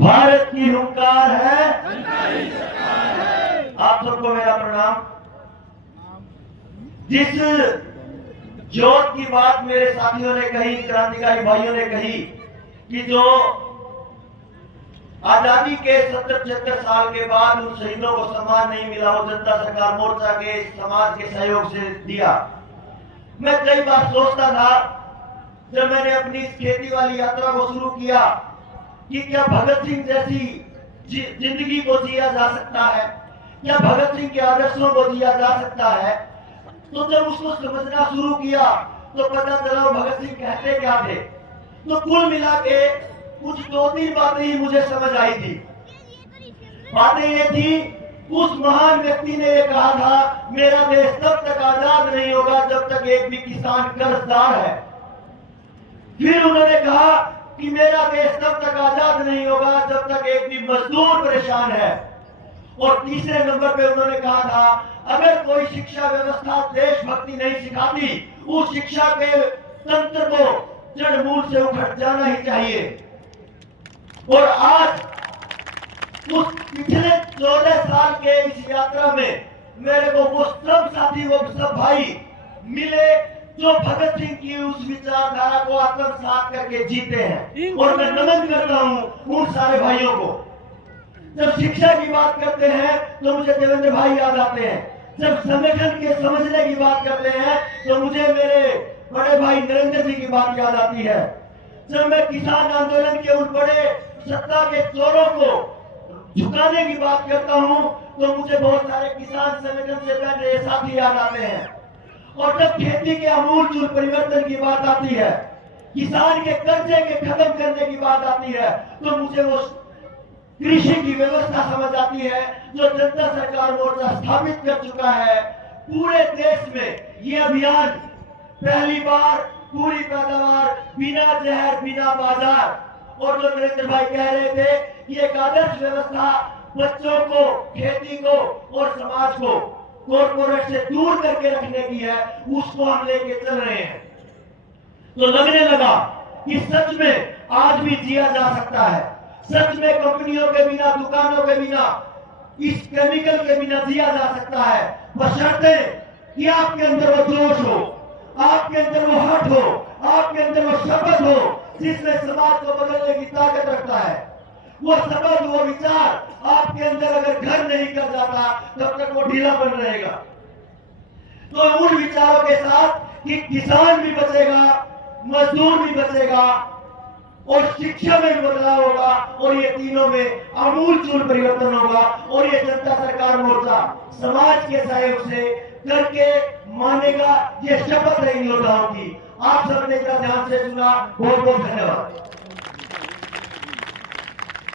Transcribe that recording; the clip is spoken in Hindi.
भारत की हुंकार है, आप सबको मेरा प्रणाम। जिस जोत की बात मेरे साथियों ने कही, क्रांतिकारी भाइयों ने कही कि जो आजादी के 70-75 साल के बाद उन शहीदों को सम्मान नहीं मिला, वो जनता सरकार मोर्चा के समाज के सहयोग से दिया। मैं कई बार सोचता था जब मैंने अपनी इस खेती वाली यात्रा को शुरू किया कि क्या भगत सिंह जैसी जिंदगी को जिया जा सकता है, क्या भगत सिंह के आदर्शों को जिया जा सकता है। तो जब उसको समझना शुरू किया तो पता चला भगत सिंह कहते क्या थे। तो कुल मिला के कुछ 2-3 बातें ही मुझे समझ आई थी। बातें ये थी, उस महान व्यक्ति ने ये कहा था, मेरा देश तब तक आजाद नहीं होगा जब तक एक भी किसान कर्जदार है। फिर उन्होंने कहा कि मेरा देश तब तक आजाद नहीं होगा जब तक एक भी मजदूर परेशान है। और तीसरे नंबर पे उन्होंने कहा था, अगर कोई शिक्षा व्यवस्था देशभक्ति नहीं सिखाती, उस शिक्षा के तंत्र को जड़ मूल से उखड़ जाना ही चाहिए। और आज उस पिछले 14 साल के इस यात्रा में मेरे को वो सब साथी, वो सब भाई मिले जो भगत सिंह की उस विचारधारा को आत्मसात करके जीते हैं। और मैं नमन करता हूं उन सारे भाइयों को। जब शिक्षा की बात करते हैं तो मुझे देवेंद्र भाई याद आते हैं। जब संगठन के समझने की बात करते हैं तो मुझे मेरे बड़े भाई नरेंद्र जी की बात याद आती है। जब मैं किसान आंदोलन के उन बड़े सत्ता के चोरों को झुकाने की बात करता हूं तो मुझे बहुत सारे किसान संगठन से बैठे साथी याद आते हैं। और जब खेती के आमूल परिवर्तन की बात आती है, किसान के कर्जे के खत्म करने की बात आती है, तो मुझे वो कृषि की व्यवस्था समझ आती है जो जनता सरकार मोर्चा स्थापित कर चुका है। पूरे देश में ये अभियान पहली बार पूरी पैदावार, बिना जहर, बिना बाजार। और जो नरेंद्र भाई कह रहे थे कि एक आदर्श व्यवस्था बच्चों को, खेती को और समाज को कॉर्पोरेट से दूर करके रखने की है, उसको हम लेके चल रहे हैं। तो लगने लगा कि सच में आज भी जिया जा सकता है। सच में कंपनियों के बिना, दुकानों के बिना, इस केमिकल के बिना जिया जा सकता है, बशर्ते कि आपके अंदर वो जोश हो, आपके अंदर वो हट हो, आपके अंदर वो शपथ हो जिसमें समाज को बदलने की ताकत रखता है। वो शपथ, वो विचार आपके अंदर अगर घर नहीं कर जाता तब तक वो ढीलापन रहेगा। तो उन विचारों के साथ कि किसान भी बचेगा, मजदूर भी बचेगा और शिक्षा में भी बदलाव होगा और ये तीनों में आमूल परिवर्तन होगा। और ये जनता सरकार मोर्चा समाज के सहयोग से करके मानेगा। ये शपथ है इन योद्धाओं की। आप सबने इसका ध्यान से सुना, बहुत बहुत धन्यवाद।